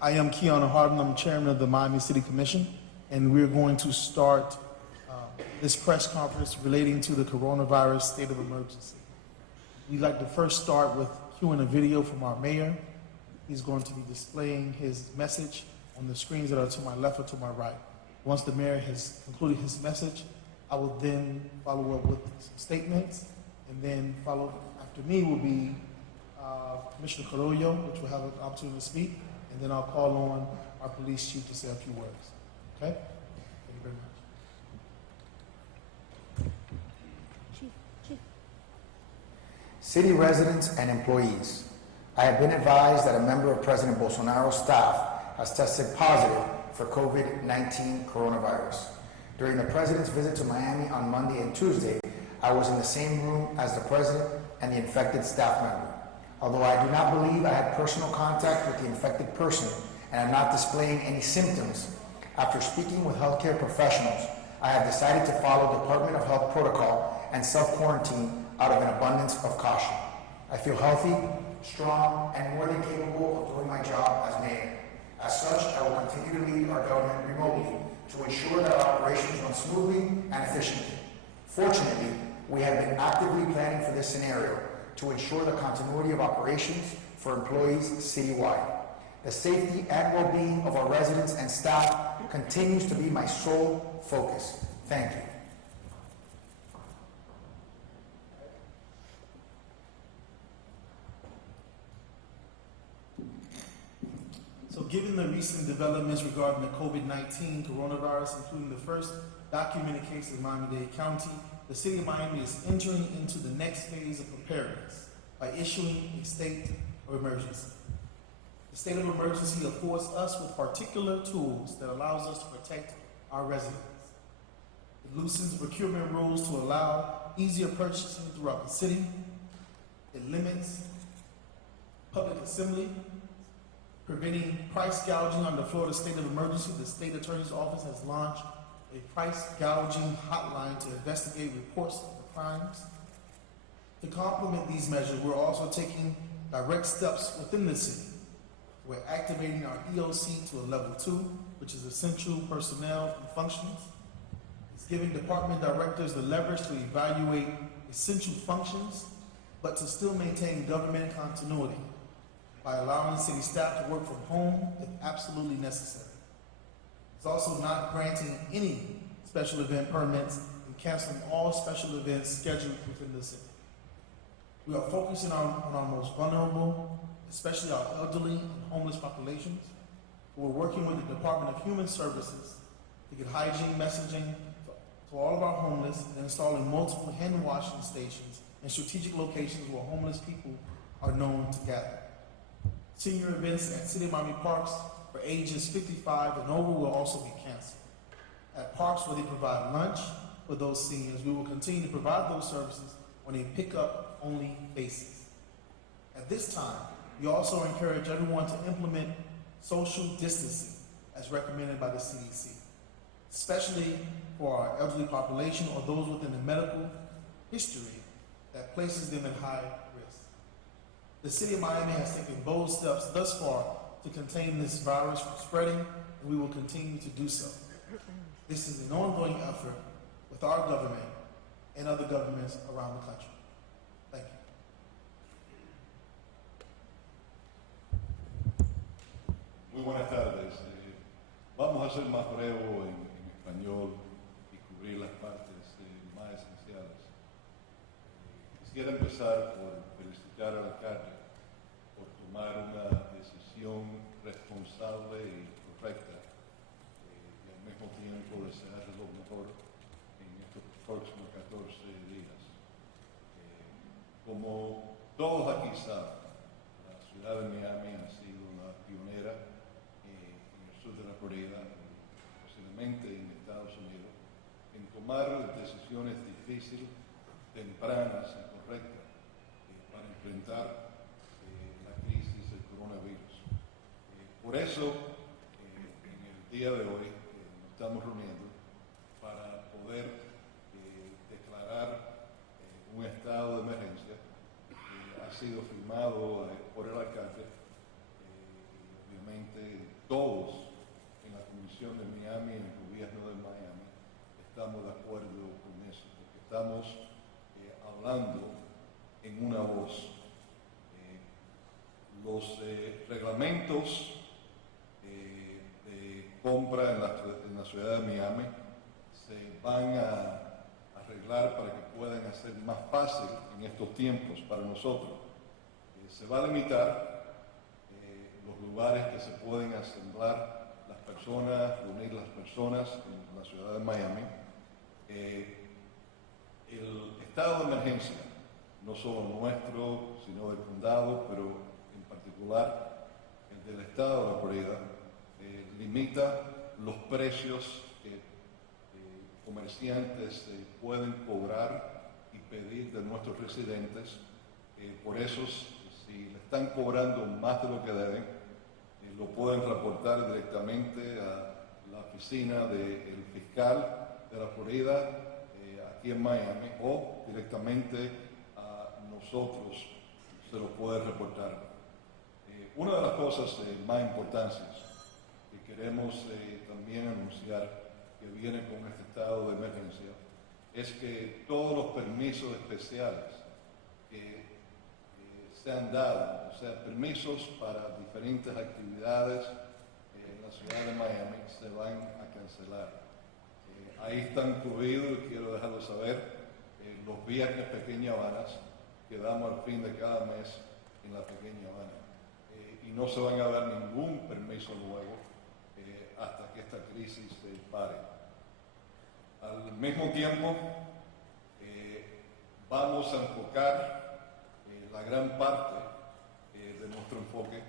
I am Keanu Harden. I'm chairman of the Miami City Commission, and we're going to start this press conference relating to the coronavirus state of emergency. We'd like to first start with cueing a video from our mayor. He's going to be displaying his message on the screens that are to my left or to my right. Once the mayor has concluded his message, I will then follow up with some statements, and then follow after me will be Commissioner Carollo, which will have an opportunity to speak, and then I'll call on our police chief to say a few words. Okay? Thank you very much. Chief. City residents and employees, I have been advised that a member of President Bolsonaro's staff has tested positive for COVID-19 coronavirus. During the president's visit to Miami on Monday and Tuesday, I was in the same room as the president and the infected staff member. Although I do not believe I had personal contact with the infected person and am not displaying any symptoms, after speaking with healthcare professionals, I have decided to follow Department of Health protocol and self-quarantine out of an abundance of caution. I feel healthy, strong, and more than capable of doing my job as mayor. As such, I will continue to lead our government remotely to ensure that our operations run smoothly and efficiently. Fortunately, we have been actively planning for this scenario to ensure the continuity of operations for employees citywide. The safety and well-being of our residents and staff continues to be my sole focus. Thank you. So given the recent developments regarding the COVID-19 coronavirus, including the first documented case in Miami-Dade County, the city of Miami is entering into the next phase of preparedness by issuing a state of emergency. The state of emergency affords us with particular tools that allows us to protect our residents. It loosens procurement rules to allow easier purchasing throughout the city. It limits public assembly, preventing price gouging under Florida state of emergency. The state attorney's office has launched a price gouging hotline to investigate reports of crimes. To complement these measures, we're also taking direct steps within the city. We're activating our EOC to a level 2, which is essential personnel and functions. It's giving department directors the leverage to evaluate essential functions, but to still maintain government continuity by allowing city staff to work from home if absolutely necessary. It's also not granting any special event permits and canceling all special events scheduled within the city. We are focusing on our most vulnerable, especially our elderly and homeless populations. We're working with the Department of Human Services to get hygiene messaging to all of our homeless and installing multiple hand washing stations in strategic locations where homeless people are known to gather. Senior events at City of Miami parks for ages 55 and over will also be canceled. At parks where they provide lunch for those seniors, we will continue to provide those services on a pick-up-only basis. At this time, we also encourage everyone to implement social distancing as recommended by the CDC, especially for our elderly population or those within the medical history that places them at high risk. The City of Miami has taken bold steps thus far to contain this virus from spreading, and we will continue to do so. This is an ongoing effort with our government and other governments around the country. Thank you. Muy buenas tardes. Vamos a ser más breves en español y cubrir las partes más esenciales. Quisiera empezar por felicitar al alcalde por tomar una decisión responsable y correcta y al mismo tiempo desearle lo mejor en estos próximos 14 días. Como todos aquí saben, la ciudad de Miami ha sido una pionera en el sur de la Florida, posiblemente en Estados Unidos, en tomar decisiones difíciles, tempranas y correctas para enfrentar la crisis del coronavirus. Por eso, en el día de hoy nos estamos reuniendo para poder declarar un estado de emergencia que ha sido firmado por el alcalde y obviamente Comisión de Miami, en el gobierno de Miami, estamos de acuerdo con eso, porque estamos hablando en una voz. Los reglamentos de compra en la ciudad de Miami se van a arreglar para que puedan hacer más fácil en estos tiempos para nosotros. Se va a limitar los lugares que se pueden asemblar las personas, reunir las personas en la ciudad de Miami. El estado de emergencia, no solo nuestro, sino del condado, pero en particular el del estado de la Florida, limita los precios que comerciantes pueden cobrar y pedir de nuestros residentes. Por eso, si le están cobrando más de lo que deben, lo pueden reportar directamente a la oficina del fiscal de la Florida aquí en Miami, o directamente a nosotros se lo puede reportar. Una de las cosas más importantes que queremos también anunciar que viene con este estado de emergencia es que todos los permisos especiales que se han dado, o sea, permisos para diferentes actividades en la ciudad de Miami, se van a cancelar. Ahí está incluido, y quiero dejarlo saber, los viernes Pequeña Habanas que damos al fin de cada mes en la Pequeña Habana. Y no se van a dar ningún permiso nuevo hasta que esta crisis se pare. Al mismo tiempo, vamos a enfocar la gran parte de nuestro enfoque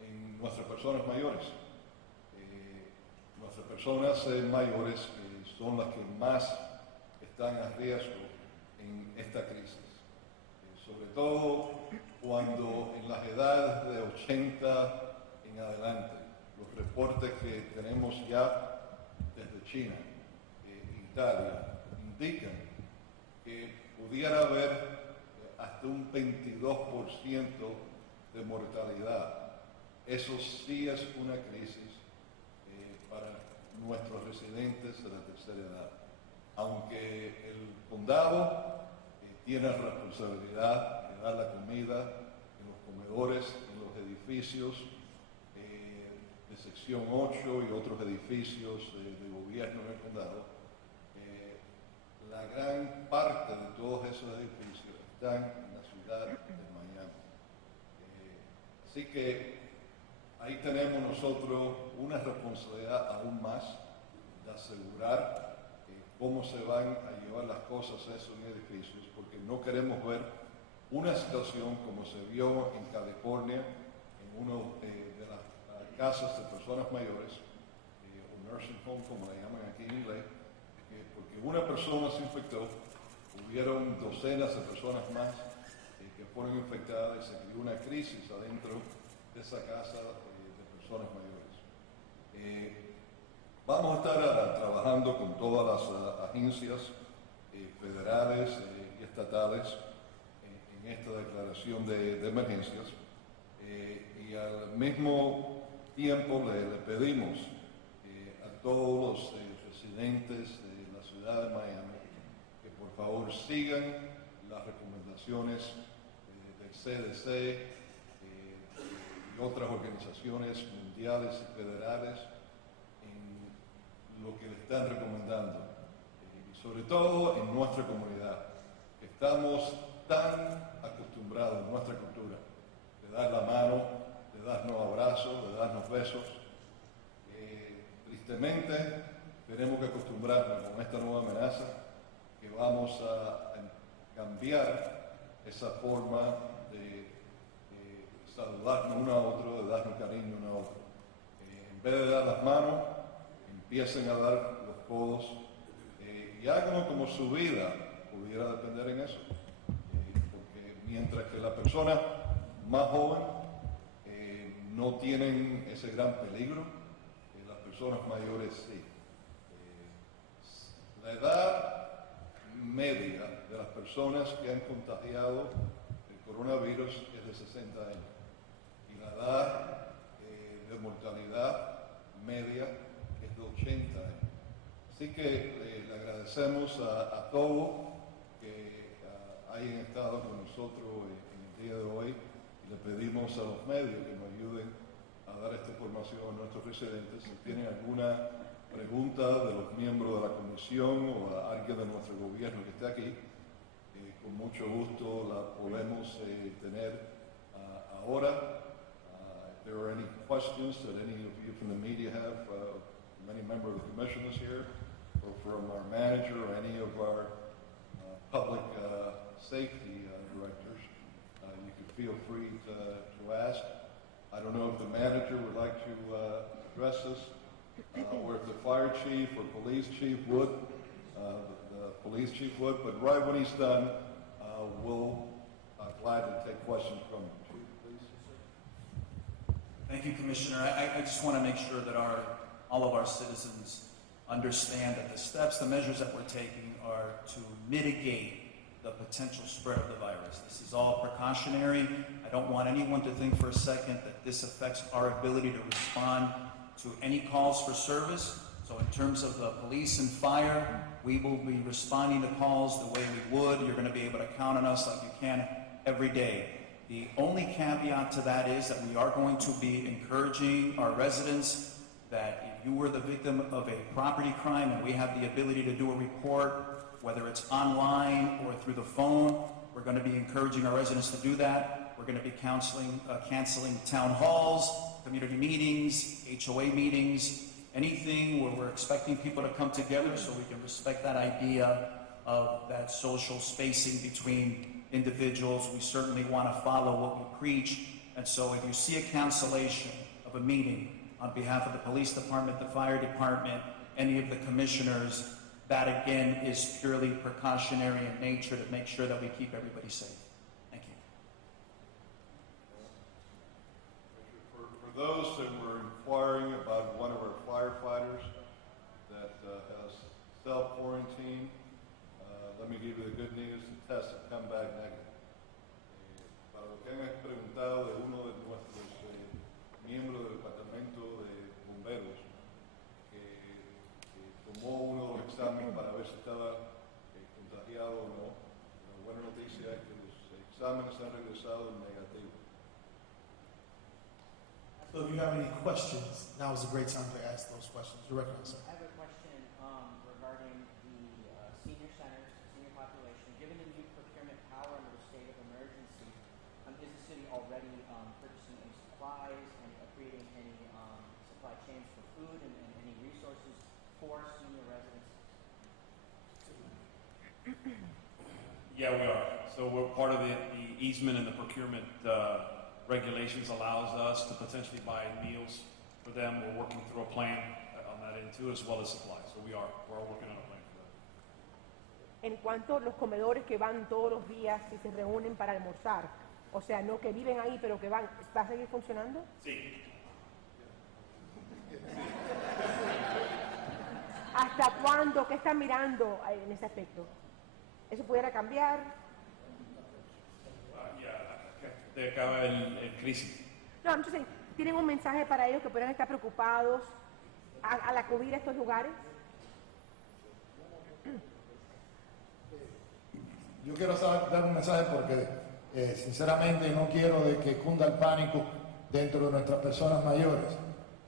en nuestras personas mayores. Nuestras personas mayores son las que más están a riesgo en esta crisis. Sobre todo cuando en las edades de 80 en adelante, los reportes que tenemos ya desde China, Italia, indican que pudiera haber hasta un 22% de mortalidad. Eso sí es una crisis para nuestros residentes de la tercera edad. Aunque el condado tiene la responsabilidad de dar la comida en los comedores, en los edificios de sección 8 y otros edificios de gobierno en el condado, la gran parte de todos esos edificios están en la ciudad de Miami. Así que ahí tenemos nosotros una responsabilidad aún más de asegurar cómo se van a llevar las cosas a esos edificios, porque no queremos ver una situación como se vio en California, en una de las casas de personas mayores, o nursing home, como le llaman aquí en inglés, porque una persona se infectó, hubieron docenas de personas más que fueron infectadas y se creó una crisis adentro de esa casa de personas mayores. Vamos a estar trabajando con todas las agencias federales y estatales en esta declaración de emergencias y al mismo tiempo le pedimos a todos los residentes de la ciudad de Miami que por favor sigan las recomendaciones del CDC y otras organizaciones mundiales y federales en lo que le están recomendando, y sobre todo en nuestra comunidad, que estamos tan acostumbrados en nuestra cultura de dar la mano, de darnos abrazos, de darnos besos. Tristemente tenemos que acostumbrarnos con esta nueva amenaza que vamos a cambiar esa forma de saludarnos uno a otro, de darnos cariño uno a otro. En vez de dar las manos, empiecen a dar los codos y háganlo como su vida pudiera depender en eso. Porque mientras que la persona más joven no tienen ese gran peligro, las personas mayores sí. La edad media de las personas que han contagiado el coronavirus es de 60 años y la edad de mortalidad media es de Así que le agradecemos a todos que hayan estado con nosotros en el día de hoy y le pedimos a los medios que nos ayuden a dar esta información a nuestros residentes. Si tienen alguna pregunta de los miembros de la comisión o a alguien de nuestro gobierno que esté aquí, con mucho gusto la podemos tener ahora. If there are any questions that any of you from the media have, any member of the commission is here, or from our manager or any of our public safety directors, you can feel free to ask. I don't know if the manager would like to address this, or if the fire chief or police chief would. The police chief would, but right when he's done, we'll gladly take questions from him. Chief, please. Thank you, Commissioner. I just want to make sure that all of our citizens understand that the steps, the measures that we're taking are to mitigate the potential spread of the virus. This is all precautionary. I don't want anyone to think for a second that this affects our ability to respond to any calls for service. So in terms of the police and fire, we will be responding to calls the way we would. You're going to be able to count on us like you can every day. The only caveat to that is that we are going to be encouraging our residents that if you were the victim of a property crime and we have the ability to do a report, whether it's online or through the phone, we're going to be encouraging our residents to do that. We're going to be canceling town halls, community meetings, HOA meetings, anything where we're expecting people to come together so we can respect that idea of that social spacing between individuals. We certainly want to follow what we preach. And so if you see a cancellation of a meeting on behalf of the police department, the fire department, any of the commissioners, that again is purely precautionary in nature to make sure that we keep everybody safe. Thank you. For those that were inquiring about one of our firefighters that has self-quarantined, let me give you the good news, the test has come back negative. Para lo que han preguntado de uno de nuestros miembros del departamento de bomberos que tomó uno de los exámenes para ver si estaba contagiado o no, la buena noticia es que los exámenes han regresado negativos. So if you have any questions, now is a great time to ask those questions. You're recognized, sir. I have a question regarding the senior centers, senior population. Given the new procurement power under the state of emergency, is the city already purchasing any supplies and creating any supply chains for food and any resources for senior residents? Yeah, we are. So we're part of the easement and the procurement regulations allows us to potentially buy meals for them. We're working through a plan on that end too, as well as supplies. So we're working on a plan for that. En cuanto a los comedores que van todos los días y se reúnen para almorzar, o sea, no que viven ahí, pero que van, ¿va a seguir funcionando? Sí. ¿Hasta cuándo? ¿Qué están mirando en ese aspecto? ¿Eso pudiera cambiar? Te acaba el crisis. No, entonces, ¿tienen un mensaje para ellos que puedan estar preocupados al acudir a estos lugares? Yo quiero dar un mensaje porque sinceramente no quiero de que cunda el pánico dentro de nuestras personas mayores.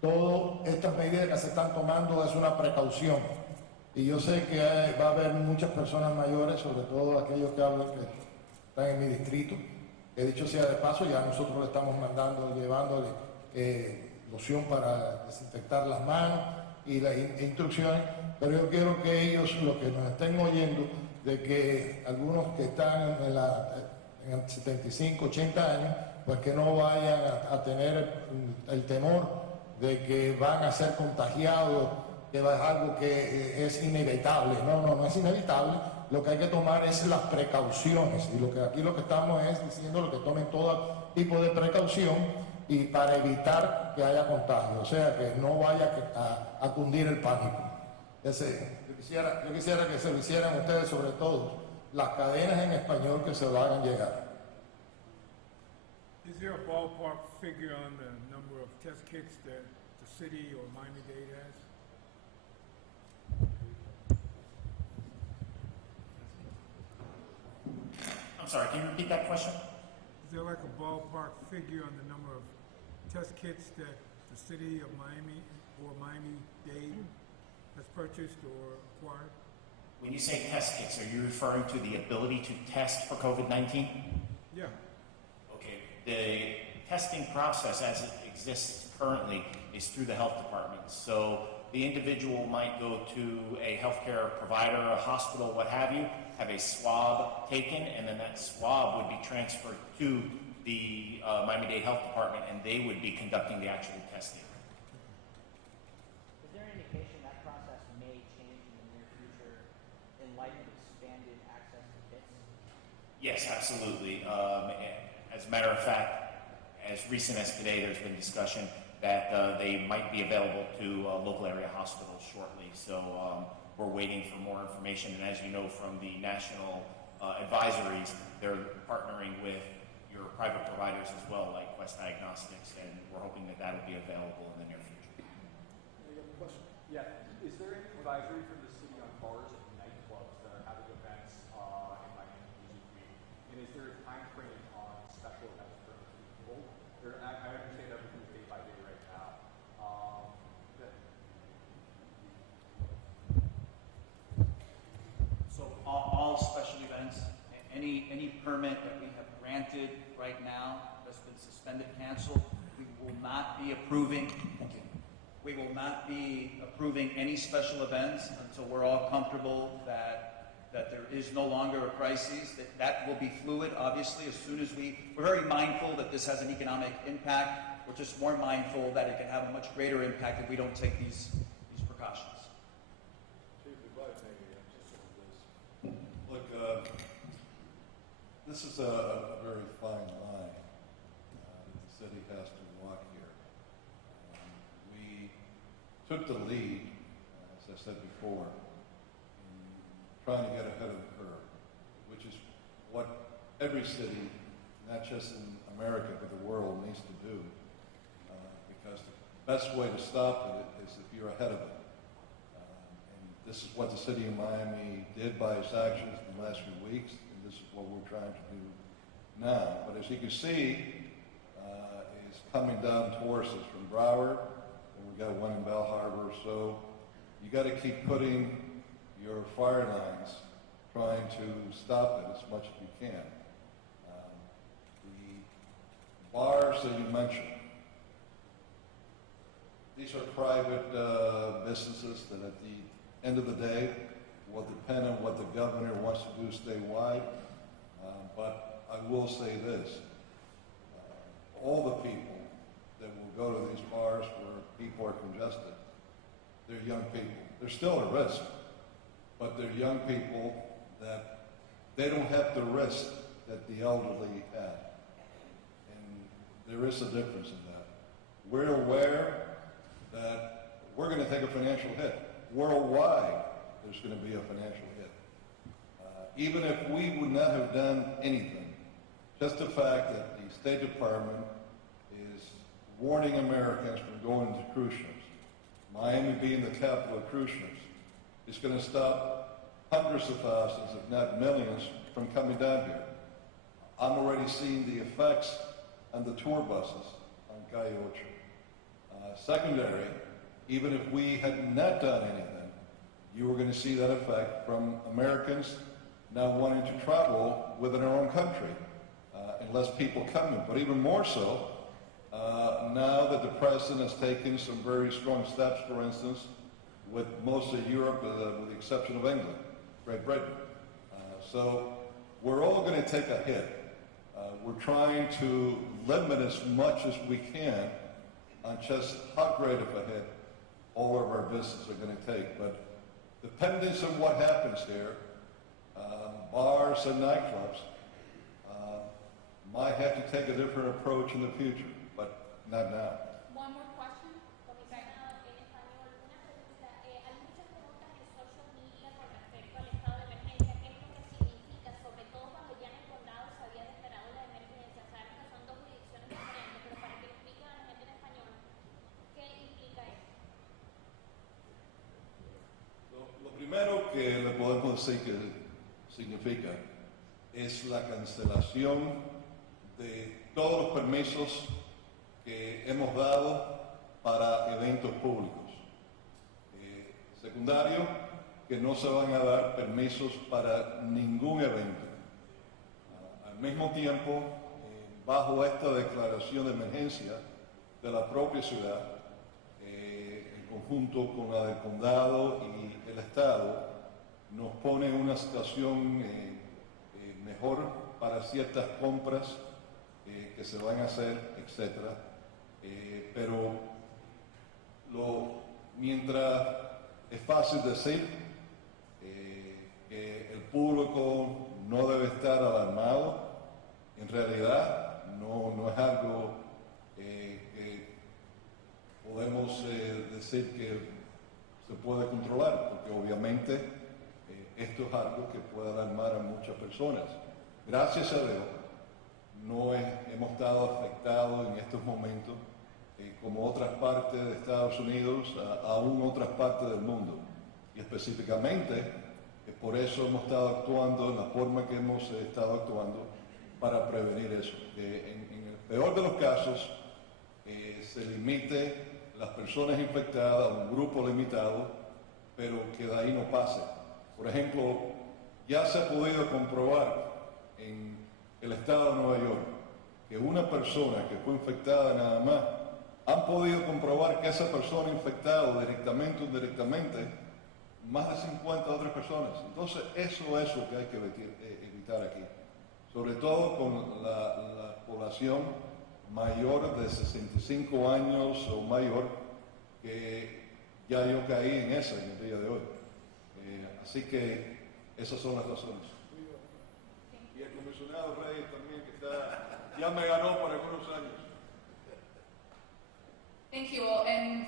Todas estas medidas que se están tomando es una precaución y yo sé que va a haber muchas personas mayores, sobre todo aquellos que hablan que están en mi distrito. Que dicho sea de paso, ya nosotros le estamos llevándole loción para desinfectar las manos y las instrucciones, pero yo quiero que ellos, los que nos estén oyendo, de que algunos que están en 75, 80 años, pues que no vayan a tener el temor de que van a ser contagiados, que es algo que es inevitable. No es inevitable. Lo que hay que tomar es las precauciones y aquí lo que estamos es diciendo que tomen todo tipo de precaución y para evitar que haya contagio, o sea, que no vaya a cundir el pánico. Yo quisiera que se lo hicieran ustedes, sobre todo las cadenas en español que se lo hagan llegar. Is there a ballpark figure on the number of test kits that the city or Miami-Dade has? sorry, can you repeat that question? Is there like a ballpark figure on the number of test kits that the city of Miami or Miami-Dade has purchased or acquired? When you say test kits, are you referring to the ability to test for COVID-19? Yeah. Okay, the testing process as it exists currently is through the health department. So the individual might go to a healthcare provider, a hospital, what have you, have a swab taken, and then that swab would be transferred to the Miami-Dade Health Department, and they would be conducting the actual testing. Is there an indication that process may change in the near future in light of expanded access to kits? Yes, absolutely. As a matter of fact, as recent as today, there's been discussion that they might be available to local area hospitals shortly. So we're waiting for more information. And as you know from the national advisories, they're partnering with your private providers as well, like Quest Diagnostics, and we're hoping that that'll be available in the near future. Any other question? Yeah. Is there any advisory from the city on bars and nightclubs that are having events in Miami music week? And is there a time frame on special events for people? I understand everything is day by day right now. So all special events, any permit that we have granted right now that's been suspended, canceled, we will not be approving. We will not be approving any special events until we're all comfortable that there is no longer a crisis. That will be fluid, obviously, as soon as we're very mindful that this has an economic impact. We're just more mindful that it can have a much greater impact if we don't take these precautions. Chief, if I may, look, this is a very fine line that the city has to walk here. We took the lead, as I said before, in trying to get ahead of the curve, which is what every city, not just in America, but the world needs to do, because the best way to stop it is if you're ahead of it. And this is what the city of Miami did by its actions in the last few weeks, and this is what we're trying to do now. But as you can see, it's coming down towards us from Broward, and we've got one in Bell Harbor, so you got to keep putting your fire lines, trying to stop it as much as you can. The bars that you mentioned, these are private businesses that at the end of the day will depend on what the governor wants to do statewide. But I will say this, all the people that will go to these bars where people are congested, they're young people. They're still at risk, but they're young people that they don't have the risk that the elderly have. And there is a difference in that. We're aware that we're going to take a financial hit. Worldwide, there's going to be a financial hit. Even if we would not have done anything, just the fact that the State Department is warning Americans from going to cruise ships, Miami being the capital of cruise ships, is going to stop hundreds of thousands, if not millions, from coming down here. I'm already seeing the effects on the tour buses on Calle Ocho. Secondary, even if we had not done anything, you were going to see that effect from Americans now wanting to travel within our own country, and less people coming. But even more so, now that the president has taken some very strong steps, for instance, with most of Europe, with the exception of England, Great Britain. So we're all going to take a hit. We're trying to limit as much as we can on just how great of a hit all of our businesses are going to take. But depending on what happens here, bars and nightclubs might have to take a different approach in the future, but not now. One more question. Comisionado en español, una pregunta. Hay muchas preguntas en social media con respecto al estado de emergencia. ¿Qué es lo que significa? Sobre todo cuando ya en el condado se había declarado la emergencia. Sabemos que son dos jurisdicciones diferentes, pero para que le explique a la gente en español, ¿qué implica eso? Lo primero que le podemos decir que significa es la cancelación de todos los permisos que hemos dado para eventos públicos. Secundario, que no se van a dar permisos para ningún evento. Al mismo tiempo, bajo esta declaración de emergencia de la propia ciudad, en conjunto con la del condado y el estado, nos pone en una situación mejor para ciertas compras que se van a hacer, etc. Pero mientras es fácil decir que el público no debe estar alarmado, en realidad no es algo que podemos decir que se puede controlar, porque obviamente esto es algo que puede alarmar a muchas personas. Gracias a Dios, no hemos estado afectados en estos momentos como otras partes de Estados Unidos, aún otras partes del mundo. Y específicamente, por eso hemos estado actuando en la forma que hemos estado actuando para prevenir eso. En el peor de los casos, se limite las personas infectadas a un grupo limitado, pero que de ahí no pase. Por ejemplo, ya se ha podido comprobar en el estado de Nueva York que una persona que fue infectada nada más, han podido comprobar que esa persona infectada directamente o indirectamente, más de 50 otras personas. Entonces, eso es lo que hay que evitar aquí. Sobre todo con la población mayor de 65 años o mayor, que ya yo caí en esa en el día de hoy. Así que esas son las razones. Y el comisionado Reyes también, que ya me ganó por algunos años. Thank you. Well, and